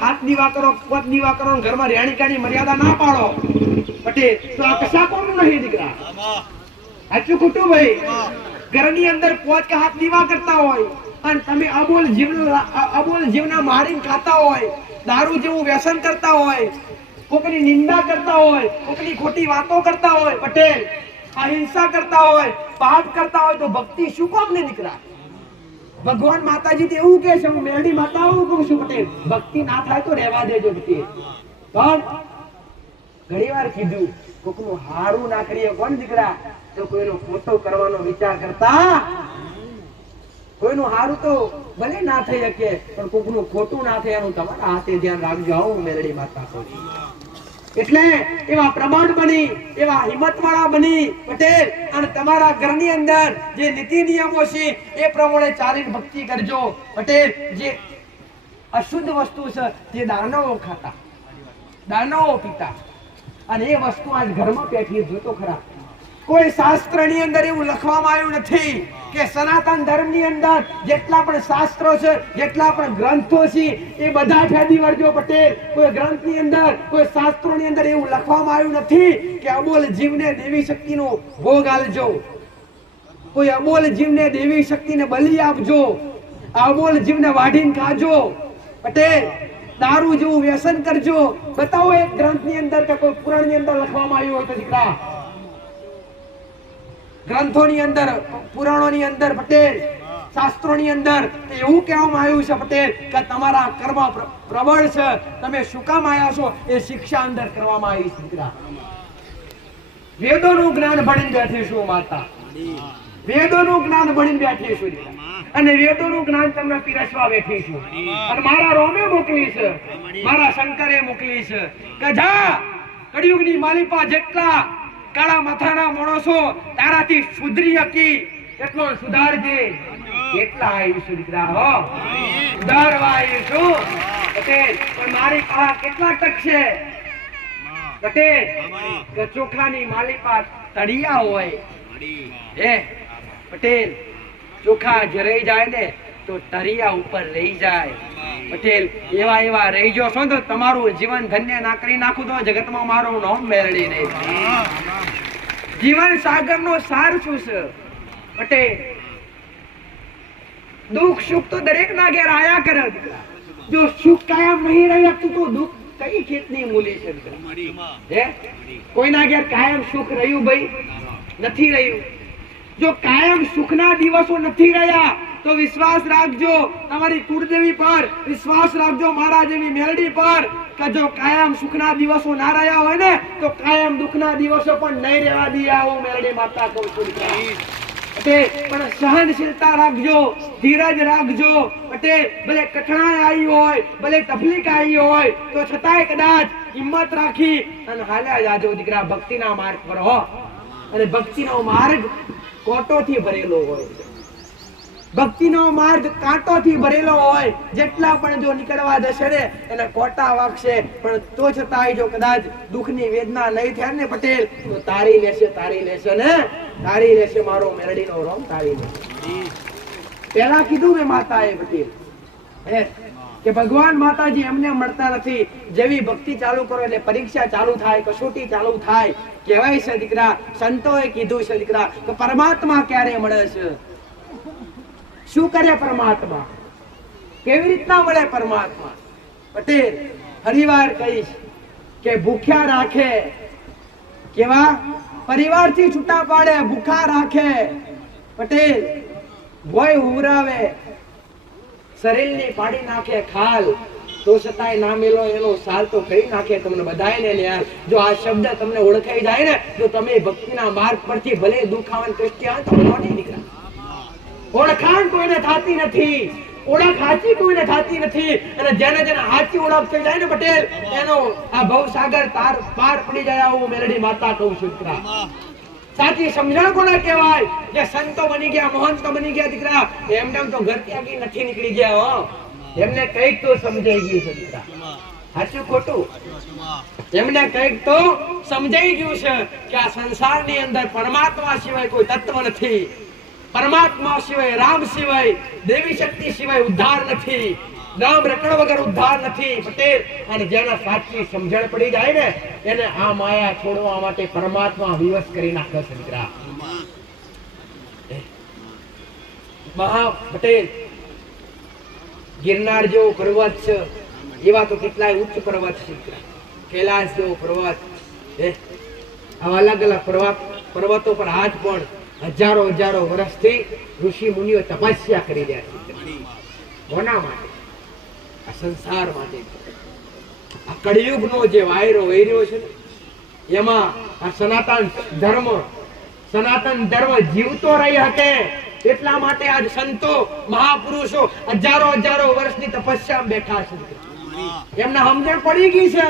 हाथ दीवा करो, 5 दीवा करो, घर में रेणिकानी मर्यादा ना पाड़ो पटेल, तो आ कशा कोण नहीं दीकरा? साचું ખોટું ભાઈ? ઘરની અંદર 5 કે હાથ દીવા કરતા હોય અને તમે અબોલ જીવના મારીને ખાતા હોય, દારૂ જેવું વ્યસન કરતા હોય, કોકની નિંદા કરતા હોય, કોકની ખોટી વાતો કરતા હોય પટેલ, અહિંસા કરતા હોય, પાપ કરતા હોય, તો ભક્તિ શું કોમ ને દીકરા? ભગવાન માતાજી તો એવું કહે છે, હું મેરડી માતા હું કહું છું પટેલ, ભક્તિ ના થાય તો રહેવા દેજો પટેલ. પણ ઘણીવાર કીધું કોકનું હારું ના કરીએ કોણ દીકરા, તો કોઈનો ખોટો કરવાનો વિચાર કરતા, કોઈનું હારું તો ભલે ના થઈ શકે પણ કોકનું ખોટું ના થાય એનું તમારા હાથે ધ્યાન રાખજો. હું મેરડી માતા કહું. એટલે એવા પ્રમાણ બની, એવા હિંમતવાળા બની પટેલ, અને તમારા ઘરની અંદર જે નીતિ નિયમો છે એ પ્રમાણે ચાલીને ભક્તિ કરજો પટેલ. જે અશુદ્ધ વસ્તુ છે જે દાનવો ખાતા, દાનવો પીતા, અને એ વસ્તુ આજ ઘરમાં પેઠી જોતો ખરા. કોઈ શાસ્ત્રની અંદર એવું લખવામાં આવ્યું નથી કે સનાતન ધર્મની અંદર જેટલા પણ શાસ્ત્રો છે, જેટલા પણ ગ્રંથો છે એ બધા ફેદી વળજો પટેલ. કોઈ ગ્રંથની અંદર, કોઈ શાસ્ત્રોની અંદર એવું લખવામાં આવ્યું નથી કે અબોલ જીવને દેવી શક્તિનો ભોગ આલજો, કોઈ અબોલ જીવને દેવી શક્તિને બલિ આપજો, અબોલ જીવને વાઢીને ખાજો પટેલ, દારૂ જેવું વ્યસન કરજો. બતાવો એક ગ્રંથની અંદર કે કોઈ પુરાણની અંદર લખવામાં આવ્યું હોય તો દીકરા? ગ્રંથોની અંદર, પુરાણોની અંદર પટેલ, શાસ્ત્રોની અંદર એવું કહેવામાં આવ્યું છે પટેલ કે તમારા કર્મ પ્રબળ છે, તમે શું કામ આવ્યા છો એ શિક્ષા અંદર કરવામાં આવી છે દીકરા. વેદોનું જ્ઞાન ભણીને બેઠી છું માતા, વેદોનું જ્ઞાન ભણીને બેઠી છું અને વેદોનું જ્ઞાન તમને પીરસવા બેઠી છું. અને મારા રોમે મોકલી છે, મારા શંકરે મોકલી છે કે જા કળિયુગની માલિપા જેટલા કાળા માથાના માણસો તારાથી સુધરી શકી એટલો સુધારજે. એટલા આવીશું દીકરા, હો સુધારવા આવીશું પટેલ. પણ મારી પાસે કેટલા ટકશે પટેલ કે ચોખાની માલિપા તળિયા હોય હે પટેલ, ચોખા જરાઈ જાય ને તો તળિયા ઉપર રહી જાય પટેલ. એવા એવા રહી જો છો તો તમારું જીવન ધન્ય ના કરી નાખું તો જગતમાં મારું નામ મેળવી નહીં. જીવન સાગરનો સાર શું છે પટેલ? દુઃખ સુખ તો દરેક ના ઘેર આયા કરે. જો સુખ કાયમ નહીં રહ્યા તો દુઃખ કઈ ખેતની મૂલી છે હે? કોઈના ઘેર કાયમ સુખ રહ્યું ભાઈ? નથી રહ્યું. જો કાયમ સુખના દિવસો નથી રહ્યા તો વિશ્વાસ રાખજો તમારી કુળદેવી પર, વિશ્વાસ રાખજો મારા જેવી મેલડી પર કે જો કાયમ સુખના દિવસો ના રહ્યા હોય ને તો કાયમ દુઃખના દિવસો પણ નહીં રહેવા દે. આવું મેલડી માતા કહું છું. પણ સહનશીલતા રાખજો, ધીરજ રાખજો પટેલ. ભલે કઠણાઈ આવી હોય, ભલે તકલીફ આવી હોય તો છતાંય કદાચ હિંમત રાખી અને હાલ્યા જાજો દીકરા ભક્તિના માર્ગ પર. હો અને ભક્તિનો માર્ગ કોટોથી ભરેલો હોય, ભક્તિનો માર્ગ કાંટોથી ભરેલો હોય. જેટલા પણ જો નીકળવા જશે ને એને કોટા વાગશે, પણ તો છતાંય જો કદાચ દુઃખની વેદના નહીં થાય ને પટેલ તો તારી લેશે, તારી લેશે ને તારી લેશે. મારો મેરડીનો રોમ તારી લેશે. પેલા કીધું મેં માતાએ પટેલ હે કે ભગવાન માતાજી એમને મળતા નથી. જેવી ભક્તિ ચાલુ કરો એટલે પરીક્ષા ચાલુ થાય, કસોટી ચાલુ થાય. કહેવાય છે દીકરા, સંતોએ કીધું છે દીકરા કે પરમાત્મા ક્યારે મળે છે? શું કરે પરમાત્મા? કેવી રીતના મળે પરમાત્મા પટેલ? ફરીવાર કહીશ કે ભૂખ્યા રાખે, કેવા પરિવારથી છૂટા પાડે, ભૂખા રાખે પટેલ, ભોય ઉરાવે, શરીરની પાડી નાખે ખાલ, તો છતાંય ના મેલો એનો સાલ તો કરી નાખે તમને બધાને યાર. જો આ શબ્દ તમને ઓળખાઈ જાય ને તો તમે ભક્તિના માર્ગ પરથી ભલે દુખાવન ક્રિશ્ચિયન તો બનો નહીં દીકરા. ઓળખાણ કોઈને થાતી નથી, ઓળખ સાચી કોઈને થાતી નથી. અને જેને જેને સાચી ઓળખ થઈ જાય ને પટેલ એનો આ ભવસાગર તાર પાર પડી જાય. આવું મેલડી માતા કહું છું દીકરા. સાચી સમજણ કોને કહેવાય? જે સંતો બની ગયા, મહંતો બની ગયા દીકરા, એમને તો ઘર ત્યાગી નથી નીકળી ગયા. હો એમને કઈક તો સમજાઈ ગયું છે દીકરા. સાચું ખોટું? એમને કઈક તો સમજાઈ ગયું છે કે આ સંસારની અંદર પરમાત્મા સિવાય કોઈ તત્વ નથી, પરમાત્મા સિવાય, રામ સિવાય, દેવી શક્તિ સિવાય ઉદ્ધાર નથી. નામ રટણ વગર ઉદ્ધાર નથી પટેલ. અને જેના સાચી સમજણ પડી જાય ને એને આ માયા છોડવા માટે પરમાત્મા વિવશ કરી નાખે છે દીકરા. મહા પટેલ ગિરનાર જેવો પર્વત છે, એવા તો કેટલાય ઉચ્ચ પર્વત છે. કૈલાસ જેવો પર્વત, આવા અલગ અલગ પર્વતો પર આજ પણ હજારો વર્ષથી ઋષિ મુનિઓ તપસ્યા કરી રહ્યા છે. કોના માટે? આ સંસાર માટે. આ કળિયુગનો જે વાયરો વહી છે ને એમાં આ સનાતન ધર્મ જીવતો રહી શકે એટલા માટે આજ સંતો મહાપુરુષો હજારો વર્ષની તપસ્યામાં બેઠા છે. એમને સમજણ પડી ગઈ છે,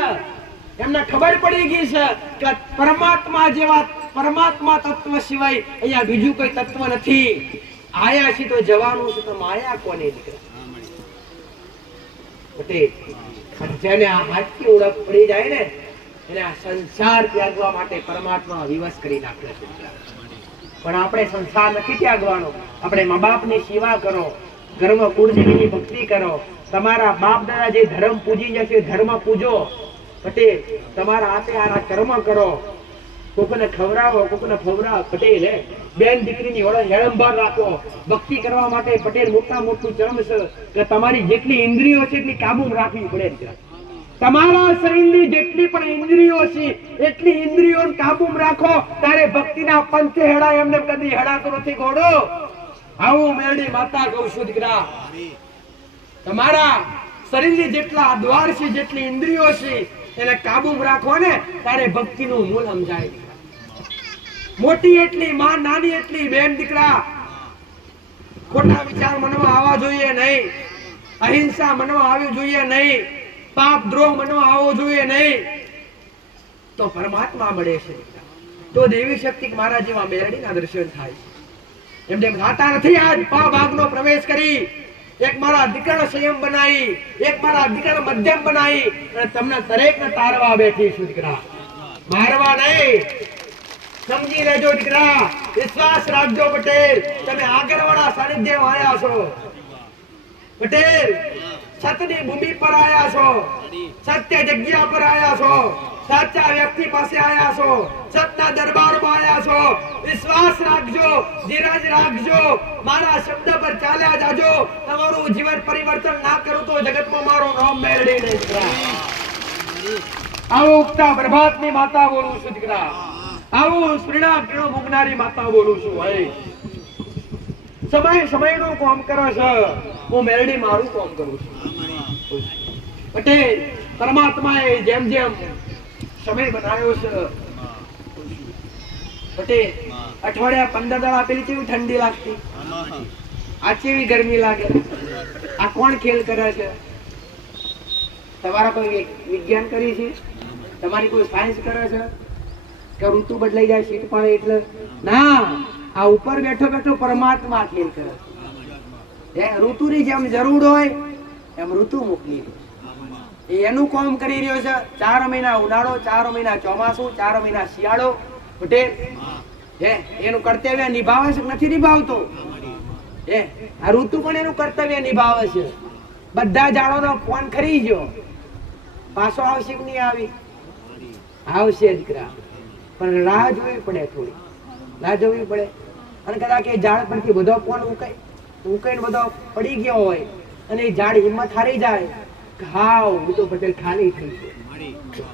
એમને ખબર પડી ગઈ છે કે પરમાત્મા જેવા પરમાત્મા તત્વ સિવાય અહીંયા બીજું કોઈ તત્વ નથી. આયા છે તો જવાનું છે, તો માયા કોને નીકળે? જેને આ હાથની ઓળખ પડી જાય ને એને આ સંસાર ત્યાગવા માટે પરમાત્મા વિવશ કરી નાખે છે. પણ આપણે સંસાર નથી ત્યાગવાનો. આપણે મા બાપની સેવા કરો, ઘરમાં કુળદેવીની ભક્તિ કરો, તમારા બાપ દાદા જે ધર્મ પૂજી જશે ધર્મ પૂજો. પટેલ તમારા હાથે આના કર્મ કરો, કોકને ખવડાવો, કોકને ફવડાવો. પટેલ બેન દીકરીની હેળંભાળ રાખો. ભક્તિ કરવા માટે પટેલ મોટું ચરમ છે કે તમારી જેટલી ઇન્દ્રિયો છે એટલી કાબૂમાં રાખવી પડે. તમારા શરીરની જેટલી પણ ઇન્દ્રિયો છે એટલી ઇન્દ્રિયોને કાબૂમાં રાખો, તારે ભક્તિના પંથે હેડા. એમને કદી હેડાતો નથી ઘોડો. આવું મેરડી માતા કહું છું દીકરા. તમારા શરીરની જેટલા દ્વાર છે, જેટલી ઇન્દ્રિયો છે એને કાબૂમાં રાખો ને તારે ભક્તિનું મૂળ સમજાય. મોટી એટલી માં, નાની એટલી બેન. દીકરા ખોટા વિચાર મનમાં આવવા જોઈએ નહીં, અહિંસા મનમાં આવવી જોઈએ નહીં, પાપ દ્રોહ મનમાં આવવો જોઈએ નહીં, તો પરમાત્મા મળે છે. તો દેવી શક્તિ મારા જેવા મેરડીના દર્શન થાય. એમને ગાતા નથી આજ ભાગનો પ્રવેશ કરી, એક મારા દીકરાનો સંયમ બનાવી, એક મારા દીકરાનો મધ્યમ બનાવી અને તમને દરેકને તારવા બેઠી છું દીકરા. મારવા નહીં. સમજી લેજો દીકરા, વિશ્વાસ રાખજો પટેલ. તમે આગળવાળા સાનિધ્યમાં આવ્યા છો પટેલ. સતની ભૂમિ પર આવ્યા છો, સત્ય જગ્યા પર આવ્યા છો, સાચા વ્યક્તિ પાસે આવ્યા છો, સતના દરબારમાં આવ્યા છો. વિશ્વાસ રાખજો, ધીરજ રાખજો, મારા શબ્દ પર ચાલ્યા જાજો. તમારું જીવન પરિવર્તન ના કરું તો જગતમાં મારું નામ મેળવી નહીં દીકરા. આવો ઉગતા પ્રભાતની માતા બોલું છું દીકરા. આવું સ્ત્રીના કિરણો મૂકનારી માતા બોલું છું. સમયનું કામ કરે છે, હું મેરડી મારું કામ કરું છું. પટેલ પરમાત્માએ જેમ સમય બનાવ્યો છે પટેલ, અઠવાડિયા 15 દાડા પેલી કેવી ઠંડી લાગતી, આ કેવી ગરમી લાગે. આ કોણ ખેલ કરે છે? તમારા કોઈ વિજ્ઞાન કરી છે? તમારી કોઈ સાયન્સ કરે છે કે ઋતુ બદલાઈ જાય શીત પડે એટલે? ના, આ ઉપર બેઠો પરમાત્મા ખેલ કરે છે. ઋતુની જેમ જરૂર હોય એમ ઋતુ મોકલી એનું કામ કરી રહ્યો છે. 4 મહિના ઉનાળો, 4 મહિના ચોમાસું, 4 મહિના શિયાળો. પટેલ એનું કર્તવ્ય નિભાવે છે નથી નિભાવતો? આ ઋતુ પણ એનું કર્તવ્ય નિભાવે છે. બધા ઝાડોનો ફોન ખરી ગયો, પાછો આવશે કે નહીં આવી? આવશે દીકરા, પણ રાહ જોવી પડે, થોડી રાહ જોવી પડે. અને કદાચ એ ઝાડ પરથી બધો ફોન ઉકાઈને બધો પડી ગયો હોય અને એ ઝાડ હિંમત હારી જાય, હાવ હું તો પટેલ ખાલી થઈ ગયો,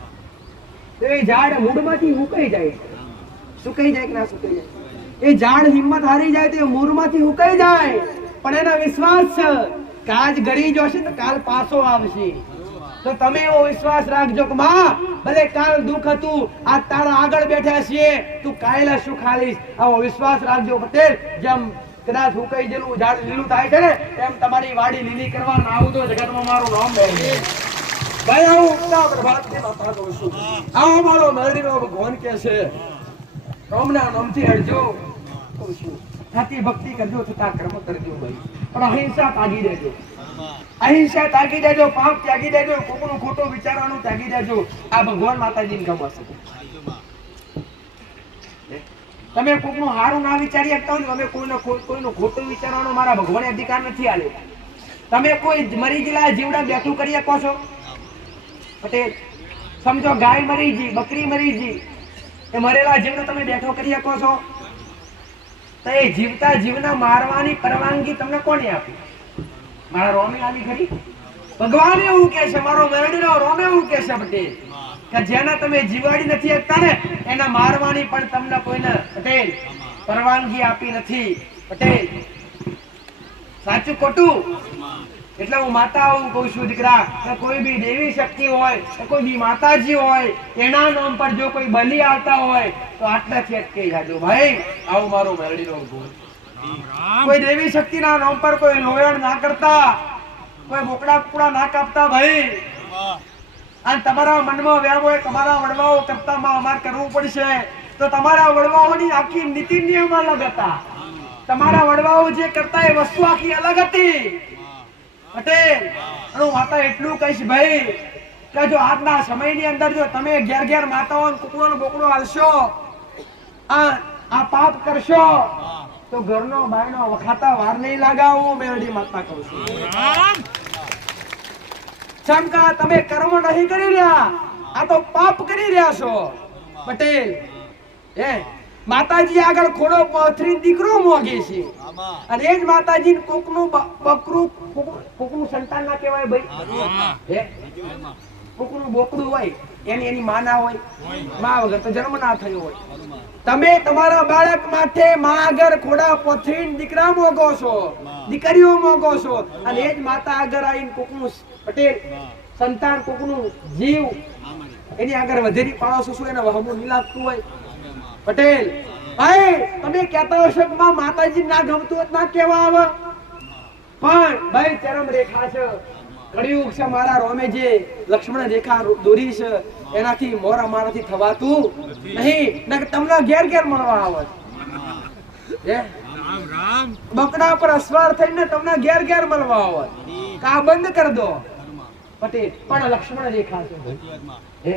તો એ ઝાડ મૂળમાંથી સુકાઈ જાય. સુકાઈ જાય કે ના સુકાઈ જાય? એ ઝાડ હિંમત હારી જાય તો એ મૂળમાંથી સુકાઈ જાય. પણ એનો વિશ્વાસ છે કે આજ ગળી જશે તો કાલ પાછો આવશે. તો તમે એવો વિશ્વાસ રાખજો કે માં ભલે કાલ દુઃખ હતું, આજ તારા આગળ બેઠા છીએ, તું કાયલા સુખ આલીશ. આવો વિશ્વાસ રાખજો પટેલ. જેમ કદાચ સુકાઈ ગયેલું ઝાડ લીલું થાય છે ને એમ તમારી વાડી લીલી કરવા ના આવું તો જગતમાં મારું નામ બેસે. ભાઈ આવું ઉગતા પ્રભાતની માતા કહું છું. આવો મારો મેરડીનો ભગવાન કે છે, રામના નામથી હડજો કહું છું. સાચી ભક્તિ કરજો, છતાં કર્મ કરજો ભાઈ. પણ અહિંસા તાગી દેજો, અહિંસા તાગી દેજો, પાપ ત્યાગી દેજો, કોકનું ખોટું વિચારવાનું ત્યાગી દેજો. આ ભગવાન માતાજીને ગમે છે. તમે કોકનું હારું ના વિચારી શકતા હોય, તમે કોઈનું ખોટું વિચારવાનો મારા ભગવાને અધિકાર નથી આલ્યો. તમે કોઈ મરી ગયેલા જીવડા બેઠું કરી શકો છો પટેલ? સમજો ગાય મરી ગઈ, બકરી મરી ગઈ, એ મરેલા જીવને તમે બેઠો કરી શકો છો? તો એ જીવતા જીવના મારવાની પરવાનગી તમને કોને આપી? મારા રોમે આલી ખરી? ભગવાન એવું કે છે, મારો મેરડીનો રોમે એવું કે છે પટેલ કે જેના તમે જીવાડી નથી શકતા ને એના મારવાની પણ તમને કોઈને પટેલ પરવાનગી આપી નથી પટેલ. સાચું ખોટું? એટલે હું માતા આવું કહું છું દીકરા કે કોઈ બી દેવી શક્તિ હોય, કોઈ બી માતાજી હોય, એના નામ પર જો કોઈ બલિ આવતા હોય તો આટલાથી અટકી જાજો ભાઈ. આવું મારો મેરડીનો ગુણ. કોઈ દેવી શક્તિના નામ પર કોઈ લોયણ ના કરતા, કોઈ બોકડા કુકડા ના કાપતા ભાઈ. અને તમારા મનમાં વ્યામ હોય તમારા વડવાઓ કરતામાં અમારે કરવું પડશે તો તમારા વડવાઓની આખી નીતિ નિયમ અલગ હતા. તમારા વડવાઓ જે કરતા એ વસ્તુ આખી અલગ હતી પટેલ. હું માતા એટલું કહીશ ભાઈ કે જો આજના સમયની અંદર જો તમે ઘેર ઘેર માતાઓ કુકડો બોકડો હાલશો, આ પાપ કરશો તો ઘરનો બાયનો વખાતા વાર નહીં લાગાવો. મેરડી માતા કહું છું ચમકા તમે કર્મ નહીં કરી રહ્યા, આ તો પાપ કરી રહ્યા છો પટેલ. હે માતાજી આગળ ખોડો પથરી દીકરો મોગે છે અને એ જ માતાજી કોકનું બકરું કોકનું સંતાન ના કહેવાય ભાઈ? હે કોકનું બોકડું હોય એની માં ના હોય, માં વગર તો જન્મ ના થયો હોય. તમે તમારા બાળક માટે માં આગળ ખોડા પથરી દીકરા મોગો છો, દીકરીઓ મોગો છો અને એ જ માતા આગળ આવીને કોકનું પટેલ સંતાન કોકનું જીવ એની આગળ વધેરી પાડો છો. શું એને વહમું નહીં લાગતું હોય પટેલ? ભાઈ તમે કહેતા હશો કે માતાજી ના ગમતું હોત ના કેવા આવે પણ ભાઈ ચરમ રેખા છે, કળિયુગ છે. મારા રોમે જે લક્ષ્મણ રેખા દોરી છે એનાથી મોર અમારાથી થવાતું નહીં. તમને ઘેર ઘેર મળવા આવે બકડા પર અસવાર થઈને તમને ઘેર ઘેર મળવા આવે. કા બંધ કરી દો પટેલ. પણ લક્ષ્મણ રેખા છે.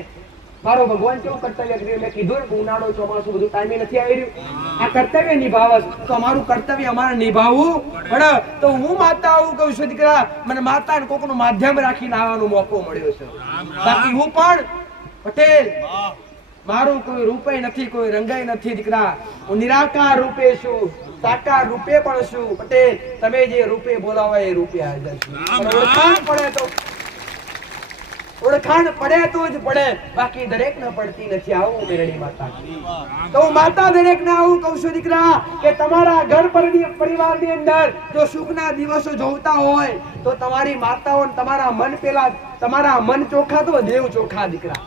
મારો ભગવાન કેવું કર્તવ્ય કર્યું? મેં કીધું ને ઉનાળો ચોમાસું બધું ટાઈમે નથી આવી રહ્યું. આ કર્તવ્ય નિભાવસ તો અમારું કર્તવ્ય અમારે નિભાવવું પડે. તો હું માતા આવું કહું છું દીકરા, મને માતા ને કોકનું માધ્યમ રાખીને આવવાનો મોકો મળ્યો છે. બાકી હું પણ પટેલ મારું કોઈ રૂપે નથી, કોઈ રંગાઈ નથી દીકરા. હું નિરાકાર રૂપે છું, સાકાર રૂપે પણ છું પટેલ. તમે જે રૂપે બોલાવો એ રૂપે હાજર છું. ઓળખાણ પડે તો જ પડે, બાકી દરેક ને પડતી નથી. આવું મેરડી માતા. તો હું માતા દરેક ને આવું કહું છું દીકરા કે તમારા ઘર પરિવારની અંદર જો સુખના દિવસો જોવતા હોય તો તમારી માતાઓ તમારા મન પેલા તમારા મન ચોખ્ખા તો દેવ ચોખ્ખા દીકરા.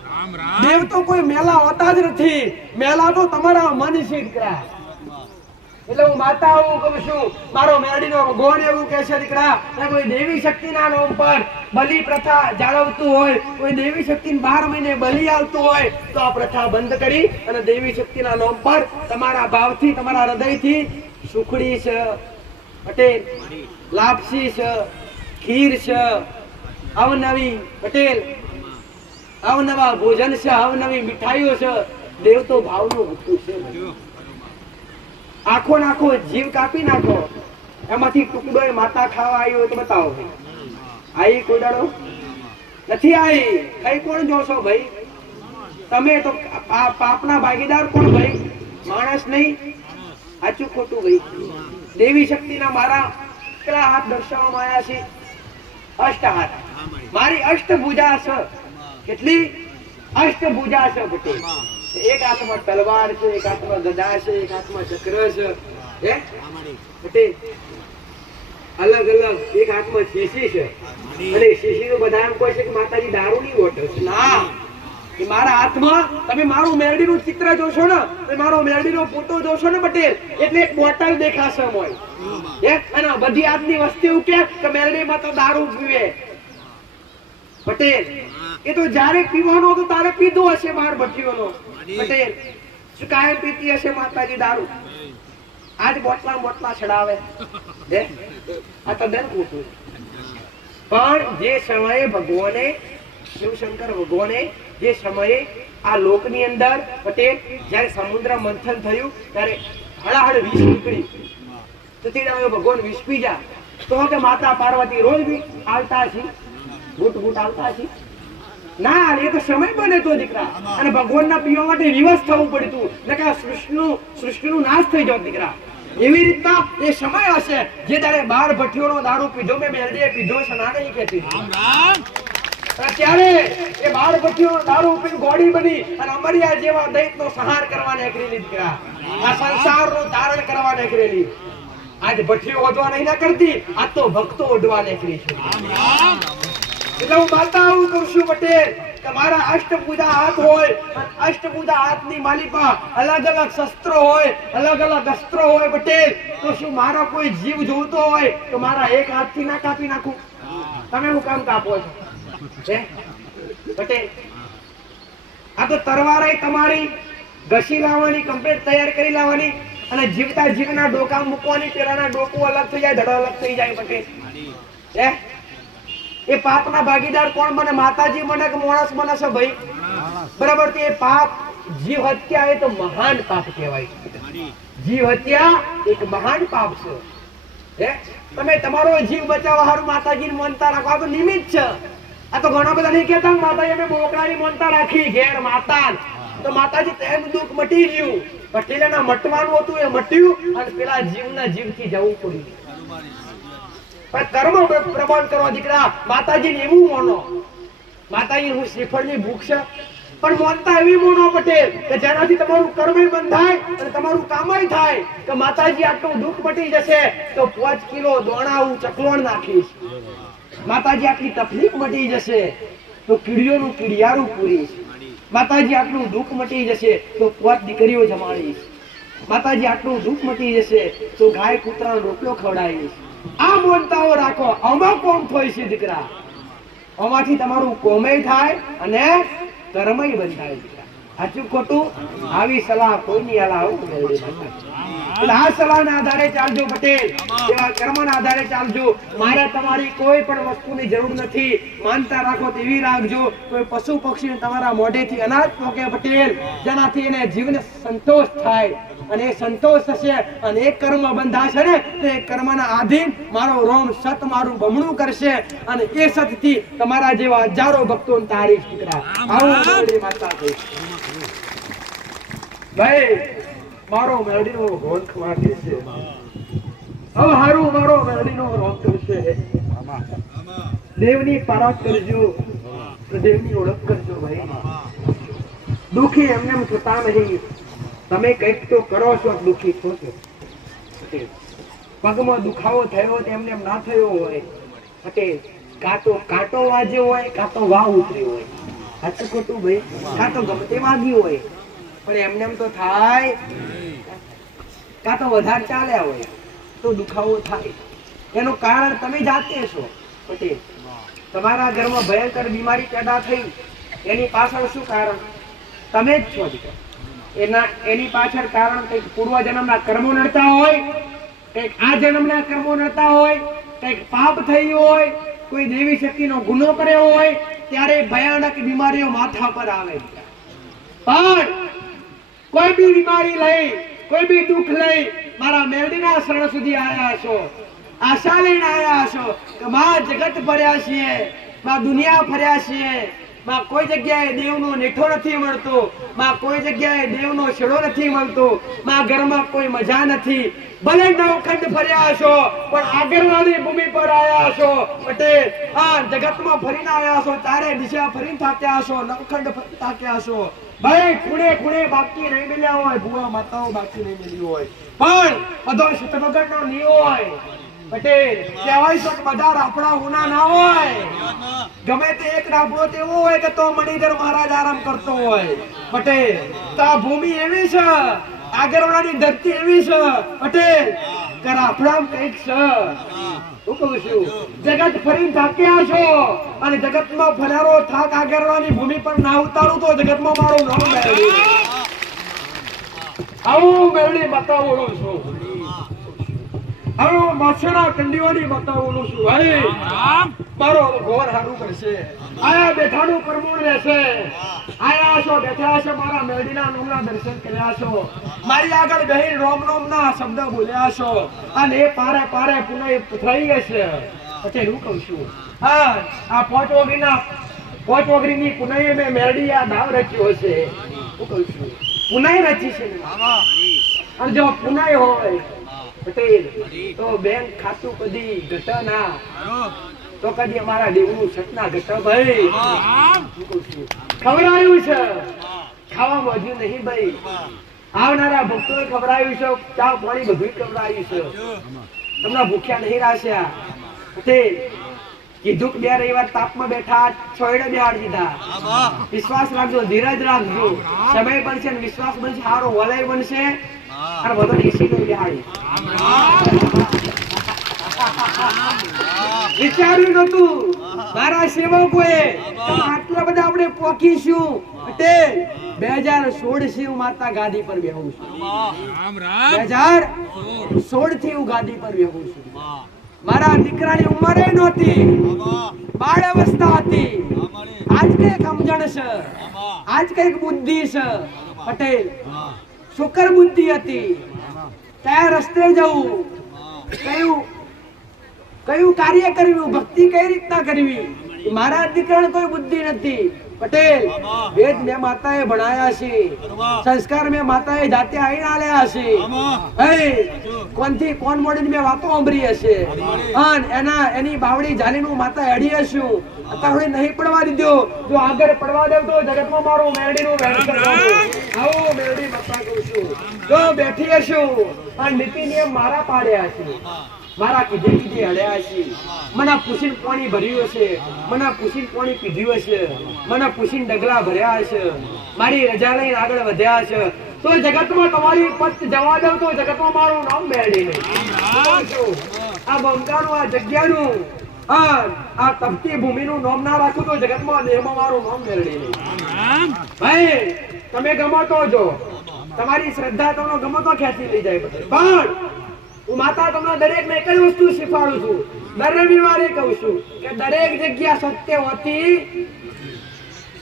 દેવ તો કોઈ મેલા હોતા જ નથી, મેલા તો તમારા મન છે દીકરા. એટલે હું માતા આવું કહું છું, મારો મેરડીનો ભગવાન એવું કહે છે દીકરા કોઈ દેવી શક્તિના નામ પર બલિ પ્રથા જાળવતું હોય, કોઈ દેવી શક્તિને 12 મહિને બલિ આવતું હોય તો આ પ્રથા બંધ કરી અને દેવી શક્તિના નામ પર તમારા ભાવથી તમારા હૃદયથી સુખડી છે પટેલ, લાપસી છે, ખીર છે, અવનવી પટેલ અવનવા ભોજન છે, અવનવી મીઠાઈઓ છે. દેવ તો ભાવનું ભૂખું છે. આખો નાખો જીવ કાપી નાખો એમાંથી ટુકડો માતા ખાવા આવી હોય તો બતાવો આઈ કોઈ દાડો નથી આવી. કઈ કોણ જોશો ભાઈ? તમે તો પાપના ભાગીદાર કોણ ભાઈ? માણસ નહીં. સાચું ખોટું ભાઈ? દેવી શક્તિના મારા કેટલા હાથ દર્શાવવામાં આવ્યા છે? 8 હાથ. મારી અષ્ટભુજા છે. કેટલી અષ્ટભુજા છે પટેલ? એક હાથમાં તલવાર છે, એક હાથમાં ગદા છે, એક હાથમાં ચક્ર છે. હે પટેલ અલગ અલગ. એક હાથમાં શીશી છે અને શીશી નું બધા એમ કહે છે કે માતાજી દારૂ ની બોટલ છે. ના, કે મારા હાથમાં તમે મારું મેરડીનું ચિત્ર જોશો ને, મારો મેરડીનો ફોટો જોશો ને પટેલ એટલે એક બોટલ દેખાશે મોય. હે અને બધી આજની વસ્તી એવું કે મેરડીમાં તો દારૂ પીવે પટેલ. એ તો જ્યારે પીવાનો હતો તારે પીધો હશે માર ભઠ્ઠીઓનો પટેલ. શું કાયમ પીતી હશે માતાજી દારૂ? આજ બોટલા બોટલા ચડાવે. હે આ તો દન ખોટું. પણ જે સમયે ભગવાને શિવશંકર ભગવાને જે સમયે આ લોકની અંદર પટેલ જ્યારે સમુદ્ર મંથન થયું ત્યારે હળાહળ વિષ નીકળી તો તે ભગવાન વિષ પી જા તો કે માતા પાર્વતી રોજ બી આવતા છે, ગુટ ગુટ આવતા છે? ના, એ તો સમય બને તો દીકરા. અને ભગવાનના પીવા માટે વિવશ થવું પડતું, નકા સૃષ્ટિનું નાશ થઈ જાવ દીકરા. એવી રીતના એ સમય હશે જે તારે 12 ભઠ્ઠીઓનો દારૂ પીધો, મેં મેલડીએ પીધો છે ના નહીં કહેતી. ત્યારે એ 12 ભઠ્ઠીઓનો દારૂ પીને ગોળી બની અને અમરિયા જેવા દૈત્યનો સંહાર કરવા નીકળેલી દીકરા. આ સંસારનું તારણ કરવા નીકળેલી. આજ ભઠ્ઠીઓ ઓઢવા નહીં ના કરતી, આ તો ભક્તો ઓઢવા નીકળી છે. એટલે હું માતા આવું કહું છું પટેલ કે મારા અષ્ટભુજા હાથ હોય, અષ્ટભુજા હાથની માલિકા અલગ અલગ શસ્ત્રો હોય, અલગ અલગ અસ્ત્રો હોય પટેલ, તો શું મારો કોઈ જીવ જોતો હોય તો મારા એક હાથથી ના કાપી નાખું? તમે હું કામ કાપો છો પટેલ? આ તો તરવારે તમારી ઘસી લાવવાની, કમ્પ્લીટ તૈયાર કરી લાવવાની અને જીવતા જીવના ડોકા મૂકવાની. પેલાના ડોકું અલગ થઈ જાય, ધડો અલગ થઈ જાય પટેલ. એ પાપના ભાગીદાર કોણ બને? માતાજી બને કે માણસ બને છે ભાઈ? બરાબર. તે પાપ જીવ હત્યા એ તો મહાન પાપ કહેવાય. જીવ હત્યા એક મહાન પાપ છે. તમે તમારો જીવ બચાવવા હારું માતાજીને માનતા રાખો, આ તો નિમિત્ત છે. આ તો ઘણા બધા નહીં કહેતા માતાજી અમે બોકડાની માનતા રાખી ઘેર માતા, તો માતાજી તેનું દુઃખ મટી ગયું. પટેલાના મટવાનું હતું એ મટ્યું અને પેલા જીવના જીવથી જવું પડ્યું. કર્મ પ્રમાણ કરવા દીકરા. માતાજીને એવું માનો, માતાજી હું શ્રીફળની ભૂખ છે પણ માનતા એવી માનો પટેલ કે જેનાથી તમારું કર્મય બંધાય અને તમારું કામય થાય. કે માતાજી આટલું દુઃખ મટી જશે તો 5 કિલો દોણા હું ચકલોણ નાખીશ. માતાજી આટલી તકલીફ મટી જશે તો કીડીઓનું કીડિયારું પૂરીશ. માતાજી આટલું દુઃખ મટી જશે તો 5 દીકરીઓ જમાડીશ. માતાજી આટલું દુઃખ મટી જશે તો ગાય કૂતરાનો રોટલો ખવડાવીશ. આ મોનતાઓ રાખો, આમાં કોમ થાય છે દીકરા. આમાંથી તમારું કોમય થાય અને કર્મય બંધાય દીકરા. સાચું ખોટું? આવી સલાહ કોઈની આવું એટલે આ સલાહના આધારે ચાલજો પટેલ, એવા કર્મના આધારે ચાલજો. મારે તમારી કોઈ પણ વસ્તુની જરૂર નથી. માનતા રાખો તેવી રાખજો. કોઈ પશુ પક્ષીને તમારા મોઢેથી અનાજ પોકે પટેલ, જેનાથી એને જીવને સંતોષ થાય અને એ સંતોષ થશે અને એક કર્મ બંધાશે ને તો એ કર્મના આધીન મારો રોમ સત મારું બમણું કરશે અને એ સતથી તમારા જેવા હજારો ભક્તોને તારીફ દીકરા. આવું માતા છે ભાઈ. મારો મેરડીનો રોંખ વાગે છે. હવે હારું મારો મેરડીનો રોંખ કરશે. દેવની પારાત કરજો, દેવની ઓળખ કરજો ભાઈ. દુખી એમને થતા નહીં. તમે કંઈક તો કરો છો, દુખી છો. પગમાં દુખાવો થયો એમને એમ ના થયો હોય પટેલ. કાં તો કાંટો વાજ્યો હોય, કાં તો વાવ ઉતર્યો હોય. સાચું ખોટું ભાઈ? કાં તો ગમતે વાગ્યું હોય પણ એમને એમ તો થાય. કાં તો વધારે ચાલ્યા હોય તો દુખાવો થાય. એનું કારણ તમે જાતે છો પટેલ. તમારા ઘરમાં ભયંકર બીમારી પેદા થઈ, એની પાછળ શું કારણ? તમે જ છો દીકરા. એની પાછળ કારણ કંઈક પૂર્વજન્મના કર્મો નડતા હોય, કંઈક આ જન્મના કર્મો નડતા હોય, કંઈક પાપ થયું હોય, કોઈ દેવી શક્તિનો ગુનો કર્યો હોય, ત્યારે ભયાનક બીમારીઓ માથા પર આવે. પણ કોઈ બી બીમારી લઈ, કોઈ બી દુઃખ લઈ મારા મેરડીના શરણ સુધી આવ્યા છો, આશા લઈને આવ્યા છો કે માં જગત ફર્યા છીએ, માં દુનિયા ફર્યા છીએ, માં કોઈ જગ્યાએ દેવનો નેઠો નથી મળતો, માં કોઈ જગ્યાએ દેવનો છેડો નથી મળતો, માં ઘરમાં કોઈ મજા નથી. ભલે નવખંડ ફર્યા છો પણ આગળવાળી ભૂમિ પર આવ્યા છો પટેલ. આ જગતમાં ફરીને આવ્યા છો, ચારે દિશા ફરીને થાક્યા છો, નવખંડ ફરી થાક્યા છો ભાઈ. ખૂણે ખૂણે બાકી નહીં મળ્યા હોય, ભુવા માતાઓ બાકી નહીં મળ્યું હોય, પણ બધો શતભગતનો નહીં હોય પટેલ. કહેવાય છે કે બધા રાફડા ઉના ના હોય. ગમે તે એક રાફડો તેવો હોય કે તો મણિધર મહારાજ આરામ કરતો હોય પટેલ. તો આ ભૂમિ એવી છે, આગળવાળાની ધરતી એવી છે પટેલ કે રાફડામાં કંઈક છે. હું કહું છું જગત ફરી થાક્યા છો અને જગતમાં ફરારો થાક આગળવાળાની ભૂમિ પર ના ઉતારું તો જગતમાં મારું નામ મેળવી. આવું મેળવી બતાવું છું. હવે માછડા કંડીવાની બતાવવાનું છું ભાઈ. મારો ઘોર હારું કરશે, આયા બેઠાનું પરમોણ રહેશે. આયા છો બેઠા છો મારા મેરડીના નોમના દર્શન કર્યા છો મારી આગળ બેહી રોમ નોમના શબ્દ બોલ્યા છો અને એ પારે પારે પુનઃ થઈ હશે પછી હું કહું છું હા આ પોચ ઓગરીની પુનઃ મેં મેરડી આ દાવ રચ્યો હશે હું કહું છું પુનઃ રચી છે અને જો પુનઃ હોય પટેલ તો બેંક ખાતું કદી ઘટા ના તો કદી અમારા દેવનું સટના ઘટા ભાઈ ખવડાવ્યું છે ખાવામાં હજુ નહીં ભાઈ આવનારા ભક્તોએ ખવડાવ્યું છે ચા પાણી બધું ખવડાવ્યું છે તમને ભૂખ્યા નહીં રાખ્યા પટેલ કીધું કે 2 રવિવાર તાપમાં બેઠા છોડે બેહાડ દીધા વિશ્વાસ રાખજો ધીરજ રાખજો સમય બનશે અને વિશ્વાસ બનશે સારો વલય બનશે અને બધો એસી નો બેહાડી વિચાર્યું નતું મારા સેવકોએ આટલા બધા આપણે પોકીશું પટેલ 2016 થી હું માતા ગાદી પર બેહું છું 2016 થી હું ગાદી પર બેહું છું મારા દીકરાની ઉંમરે નહોતી બાળ અવસ્થા હતી આજ કઈક સમજણ છે આજ કઈક બુદ્ધિ છે પટેલ શુકર બુદ્ધિ હતી કયા રસ્તે જવું કયું કાર્ય કરવું ભક્તિ કઈ રીતના કરવી મારા દીકરાને કોઈ બુદ્ધિ નથી પટેલ વેદ મેં માતાએ ભણાયા છે સંસ્કાર મેં માતાએ જાતે આઈને આલ્યા છે કોનથી કોણ મોડીને મેં વાતો સાંભળી હશે અને એની બાવડી જાલીનું માતા હેડી હશું અત્યારે નહીં પડવા દીધો જો આગળ પડવા દેવ તો જગતમાં મારો મેરડીનું વેણ કરવાનું આવો મેરડી માતા કહું છું જો બેઠી હશું અને નીતિ નિયમ મારા પાડ્યા છે મારા કીધે હડ્યા છે મને પૂછીને પાણી ભર્યું હશે મને પૂછીને પાણી પીધ્યું હશે મને પૂછીને ડગલા ભર્યા હશે મારી રજા લઈને આગળ વધ્યા છે તો જગતમાં તમારી પત જવા દઉં તો જગતમાં મારું નામ મેળવી નહીં આ બંકાનું આ જગ્યાનું આ તપતી ભૂમિનું નામ ના રાખું તો જગતમાં દેહમાં મારું નામ મેળવી નહીં ભાઈ તમે ગમતો જો તમારી શ્રદ્ધા તમને ગમતો ખેંચી લઈ જાય પણ હું માતા તમને દરેક ને એક જ વસ્તુ શીખવાડું છું દર રવિવારે કહું છું કે દરેક જગ્યા સત્ય હોતી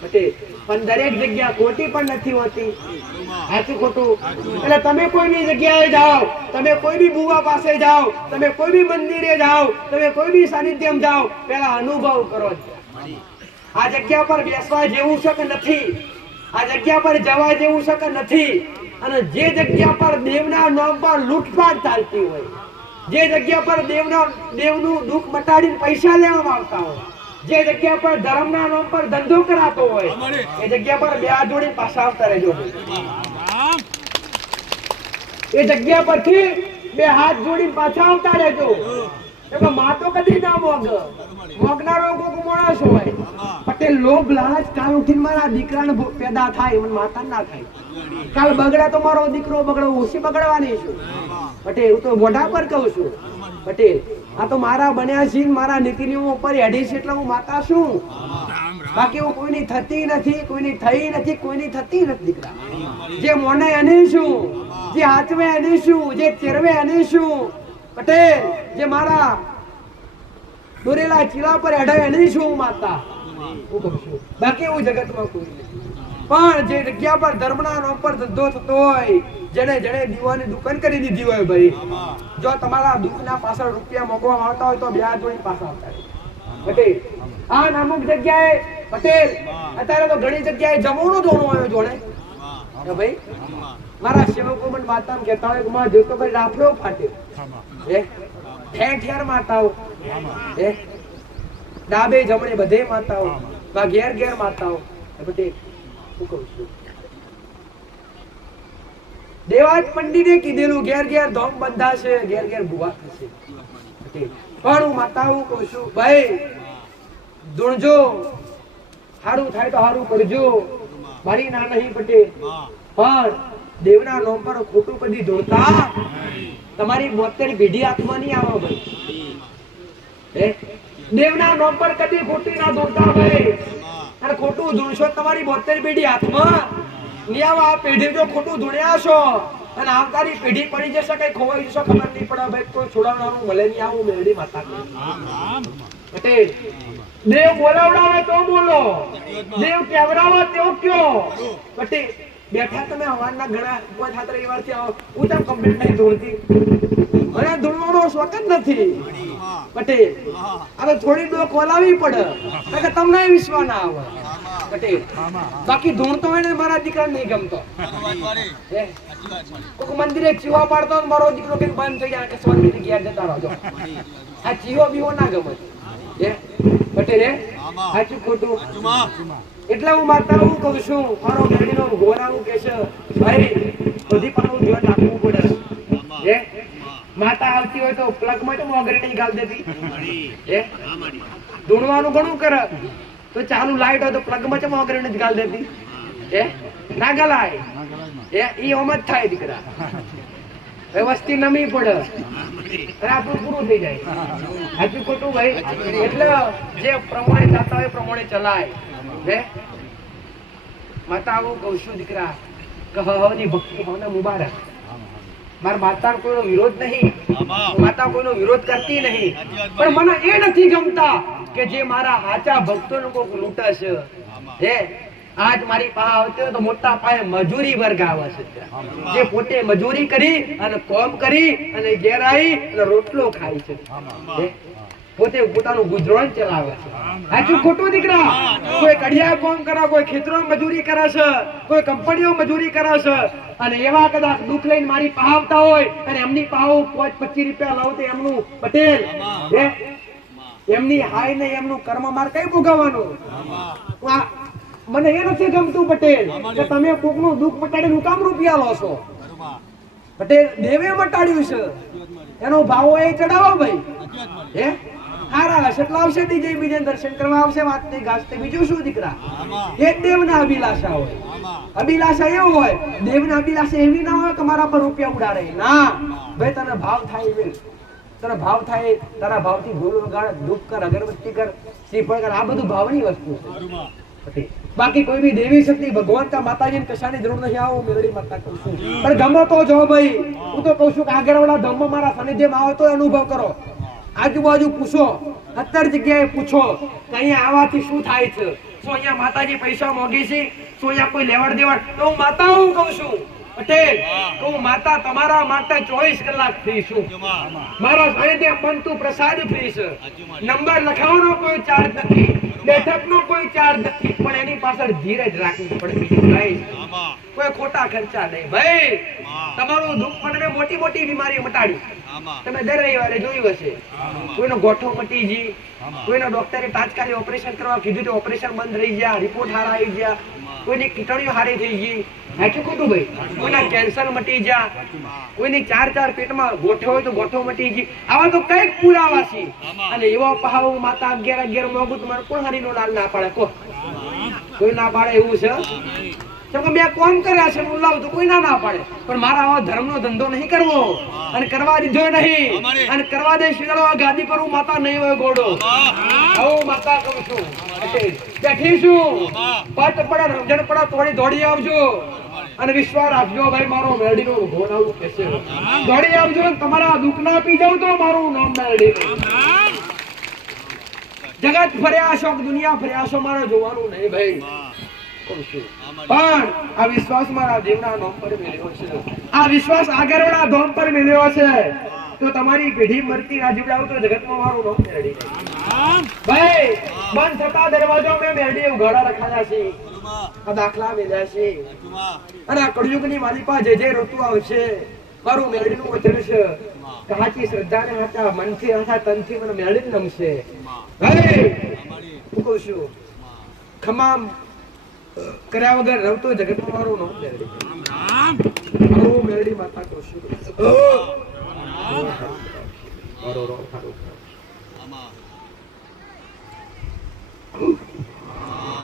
પણ દરેક જગ્યા ખોટી પણ નથી હોતી સાચું ખોટું એટલે તમે કોઈ બી જગ્યાએ જાઓ તમે કોઈ બી બુવા પાસે જાઓ તમે કોઈ બી મંદિરે જાઓ તમે કોઈ બી સાનિધ્યમ જાઓ પેલા અનુભવ કરો આ જગ્યા પર બેસવા જેવું છે કે નથી આ જગ્યા પર જવા જેવું છે કે નથી અને જે જગ્યા પર દેવના નામ પર લૂંટફાટ ચાલતી હોય જે જગ્યા પર દેવનું દુઃખ મટાડીને પૈસા લેવામાં આવતા હોય જે જગ્યા પર ધર્મના નામ પર ધંધો કરાતો હોય એ જગ્યા પર બે હાથ જોડી પાછા આવતા રહેજો એ જગ્યા પરથી બે હાથ જોડી પાછા આવતા રહેજો એમાં માતો કદી ના મોગનારો કોક માણસ હોય પટેલ લોભ લાલચ કાલ ઉઠીને મારા દીકરાને પેદા થાય મને માતા ના થાય કાલ બગડા તો મારો દીકરો બગડો ઓછી બગડવાની છું પટેલ હું તો મોઢા પર કહું છું પટેલ આ તો મારા બન્યા છે મારા નીકળીઓ ઉપર હેડી છે એટલે હું માતા છું બાકી હું કોઈની થતી નથી કોઈની થઈ નથી કોઈની થતી નથી દીકરા જે મોને એને શું જે હાથવે એને શું જે ચેરવે એને શું પટેલ જે મારા દોરેલા ચીલા પર હેડાય એને શું માતા હું કહું છું બાકી હું જગતમાં કોઈ નથી પણ જે જગ્યા પર ધર્મના નામ પર ધંધો થતો હોય જેને દીવાની દુકાન કરી દીધી હોય ભાઈ જો તમારા દુઃખના પાછળ રૂપિયા મોકવા આવતા હોય તો બે હાથ જોડી પાછા આવતા પટેલ આ અમુક જગ્યાએ પટેલ અત્યારે તો ઘણી જગ્યાએ જમવાનું ધોણું આવ્યો જોડે ભાઈ મારા સેવકો મને માતા કહેતા હોય કે માં જોતો ભાઈ રાફડો ફાટ્યો ઠેર ઠેર માતાઓ ડાબે જમણે બધે માતાઓ ઘેર ઘેર માતાઓ પટેલ દેવાજ પંડિતે કીધેલું ઘેર ઘેર ધોમ બંધાશે ઘેર ઘેર ભૂવા થશે પણ હું માતાઓ કહું છું ભાઈ ધૂણજો સારું થાય તો સારું કરજો મારી ના નહીં પટેલ પણ દેવના નામ પર ખોટું કદી ધૂણતા તમારી 72 પેઢી હાથમાં નહીં આવો ભાઈ દેવના નામ પર કદી ખોટી ના ધૂણતા ભાઈ અને ખોટું ધૂણશો તમારી 72 પેઢી હાથમાં નિયાવા પેઢી જો ખોટું ધૂણ્યા છો અને આવતાની પેઢી પડી જશે કઈ ખોવાઈ જશે ખબર નહીં પડે ભાઈ કોઈ છોડાવવાનું મળે નહીં આવું મેરડી માતા પટેલ દેવ બોલાવડાવે તો બોલો, દેવ કેવરાવે તો કયો. પટી બેઠા તમે હવારના ઘણા કોઈ ખાતર એ વાર થી હું તમ કમ્પ્લીટ નહીં દોડતી અને દોડવાનો શોખ જ નથી. પટેલ હવે થોડી ડોક વલાવી પડે કે તમને વિશ્વાસ ના આવે. પટેલ બાકી ધૂણતો હોય ને મારા દીકરા નહીં ગમતો. કોઈ મંદિરે ચીવા પાડતો મારો દીકરો કઈ બંધ થઈ જાય કે સ્વામી ઘેર જતા રહો. આ ચીવો બીવો ના ગમે. પટેલ સાચું ખોટું? એટલે હું માતા હું કહું છું મારો મેળીનો ગોરાનું કે છે ભાઈ બધી પાનું ધ્યાન રાખવું પડે. માતા આવતી હોય તો પ્લગ માં તો મોગરે નહીં ગાલ દેતી. ધૂણવાનું ઘણું કરે તો ચાલુ લાઈટ હોય તો પ્લગ માં તો મોગરે નહીં ગાલ દેતી. ના ગલાય ઈ ઓમ જ થાય દીકરા. વસ્તી નમી પડે આપણું પૂરું થઈ જાય. સાચું ખોટું ભાઈ? એટલે જે પ્રમાણે ચાલતા હોય પ્રમાણે ચલાય. માતા આવું કઉ છું દીકરા કહની ભક્તિ ભાવના મુબારક. મારા માતા કોઈનો વિરોધ નહીં, માતા કોઈનો વિરોધ કરતી નહીં, પણ મને એ નથી ગમતા કે જે મારા સાચા ભક્તોનો કોક લૂંટે છે. આજ મારી પાસે આવતી હોય તો મોટા પાયે મજૂરી વર્ગ આવે છે, જે પોતે મજૂરી કરી અને કોમ કરી અને ઘેર આવી અને રોટલો ખાય છે. પોતે પોતાનું ગુજરાન ચલાવે છે. સાચું ખોટું દીકરા? કોઈ કડિયા કામ કરે, કોઈ ખેતરો મજૂરી કરે છે, કોઈ કંપનીઓ મજૂરી કરે છે અને એવા કદાચ દુઃખ લઈને મારી પાસે આવતા હોય અને એમની પાસે 25 રૂપિયા લાવ તો એમનું પટેલ એમની હાય ને એમનું કર્મ માર કઈ ભોગવવાનું? મને એ નથી ગમતું પટેલ કે તમે કોકનું દુઃખ મટાડીને હું કામ રૂપિયા લો છો. પટેલ દેવે મટાડ્યું છે એનો ભાવ એ ચડાવો ભાઈ. હારા હશે એટલે આવશે ડીજે બીજે દર્શન કરવા આવશે, વાત નહીં ગાજતે. બીજું શું દીકરા? એક દેવના અભિલાષા હોય. અભિલાષા એવું હોય, દેવના અભિલાષા એવી ના હોય કે મારા પર રૂપિયા ઉડાડે. ના ભાઈ, તને ભાવ થાય એવી, તને ભાવ થાય તારા ભાવથી ગોળ વગાડ, ધૂપ કર, અગરબત્તી કર, શ્રીફળ કર, આ બધું ભાવની વસ્તુ છે. બાકી કોઈ બી દેવી શક્તિ ભગવાન કા માતાજીને કશાની જરૂર નથી. આવો મેરડી માતા કહું છું, પણ ગમે તો જો ભાઈ. હું તો કહું છું કે આગળવાળા ધામમાં મારા સાનિધ્યમાં આવો તો અનુભવ કરો. આજુબાજુ પૂછો, 70 જગ્યાએ પૂછો કે અહીંયા આવવાથી શું થાય છે. શું અહીંયા માતાજી પૈસા મોગી છે? શું અહીંયા કોઈ લેવડ દેવડ? તો હું માતા હું કહું છું પટેલ, હું માતા તમારા માટે 24 કલાક ફ્રી છું. મારા સાનિધ્ય બનતું પ્રસાદ ફ્રી છે. નંબર લખાવવાનો કોઈ ચાર્જ નથી, બેઠકનો કોઈ ચાર્જ નથી, પણ એની પાછળ ધીરજ રાખવી પડે. બીજું કઈ કોઈ ખોટા ખર્ચા નહીં ભાઈ. તમારું દુઃખ અને મોટી મોટી બીમારીઓ મટાડી. તમે દર રવિવારે જોયું હશે કોઈનો ગોઠો મટી ગઈ, કોઈનો ડોક્ટરે તાત્કાલિક ઓપરેશન કરવા કીધું તો ઓપરેશન બંધ રહી ગયા, રિપોર્ટ હારા આવી ગયા, કોઈની કીટણીઓ હારી થઈ ગઈ. સાચું ખોટું ભાઈ? કોઈના કેન્સર મટી ગયા, કોઈની 4 પેટમાં ગોઠો હોય તો ગોઠો મટી ગઈ. આવા તો કઈક પુરાવા છે. અને એવા પહાવ માતા 11 મોગું તમારે કોણ હારી નો લાલ ના પાડે? કોઈ ના પાડે એવું છે? બે કોમ કર્યા છે હું લાવું તો કોઈ ના પાડે, પણ મારા આવા ધર્મનો ધંધો નહીં કરવો અને કરવા દીધો નહીં. અને કરવા દે શીળો ગાદી પર હું માતા નહીં હોય ઘોડો. હું માતા કહું છું બેઠી છું, પટ પડે સમજણ પડે થોડી દોડી આવજો અને વિશ્વાસ રાખજો ભાઈ. મારો મેરડીનો ઘોડ આવું કહેશે, દોડી આવજો. તમારા દુઃખ ના પી જાવ તો મારું નામ મેરડી. જગત ફર્યા છો, દુનિયા ફર્યા છો, મારે જોવાનું નહીં ભાઈ. પણ આ વિશ્વાસ મારા દેવના નામ પર મેળ્યો છે. આ વિશ્વાસ આગળના ધામ પર મેળ્યો છે તો તમારી પેઢી મરતી ના જીવડાવ તો જગતમાં મારું નામ મેરડી. ભાઈ બંધ થતા દરવાજો મેં મેરડી ઉઘાડા રખાયા છે, આ દાખલા મેળ્યા છે. અને આ કળયુગની માલિપા જે ઋતુ આવશે મારું મેરડીનું વચન છે કે સાચી શ્રદ્ધા ને સાચા મનથી સાચા તનથી મને મેરડી નમશે. ભાઈ હું કહું છું ખમામ કર્યા વગર રવતો જગતમાં મારું નામ મેરડી. મારું મેરડી માતા કહું છું. મારો